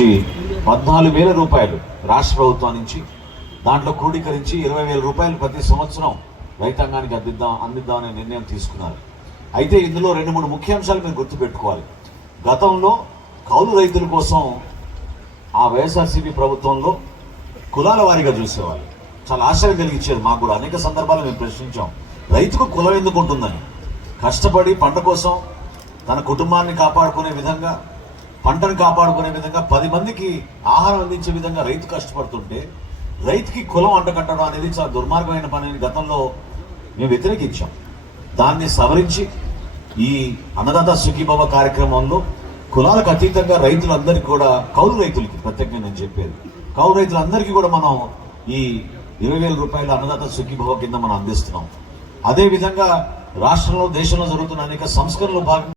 నుంచి పద్నాలుగు వేల రూపాయలు రాష్ట్ర ప్రభుత్వం నుంచి. దాంట్లో క్రోడీకరించి ఇరవై వేల రూపాయలు ప్రతి సంవత్సరం రైతాంగానికి అందిద్దాం అందిద్దామనే నిర్ణయం తీసుకున్నారు. అయితే ఇందులో రెండు మూడు ముఖ్యాంశాలు మీరు గుర్తుపెట్టుకోవాలి. గతంలో కౌలు రైతుల కోసం ఆ వైఎస్ఆర్సీపీ ప్రభుత్వంలో కులాల వారీగా చూసేవాళ్ళు. చాలా ఆశ్చర్యం కలిగించారు మాకు కూడా అనేక సందర్భాలు మేము ప్రశ్నించాం. రైతుకు కులం ఎందుకు ఉంటుందని. కష్టపడి పంట కోసం తన కుటుంబాన్ని కాపాడుకునే విధంగా పంటను కాపాడుకునే విధంగా పది మందికి ఆహారం అందించే విధంగా రైతు కష్టపడుతుంటే రైతుకి కులం అంటకట్టడం అనేది చాలా దుర్మార్గమైన పనిని గతంలో మేము వ్యతిరేకించాం. దాన్ని సవరించి ఈ అన్నదాత సుఖీభవ కార్యక్రమంలో కులాలకు అతీతంగా రైతులందరికీ కూడా కౌలు రైతులకి ప్రత్యేకంగా నేను చెప్పేది. కౌలు రైతులందరికీ కూడా మనం ఈ ఇరవై వేల రూపాయల అన్నదాత సుఖీభవ కింద మనం అందిస్తున్నాం. అదే విధంగా రాష్ట్రంలో దేశంలో జరుగుతున్న అనేక సంస్కరణలు భాగంగా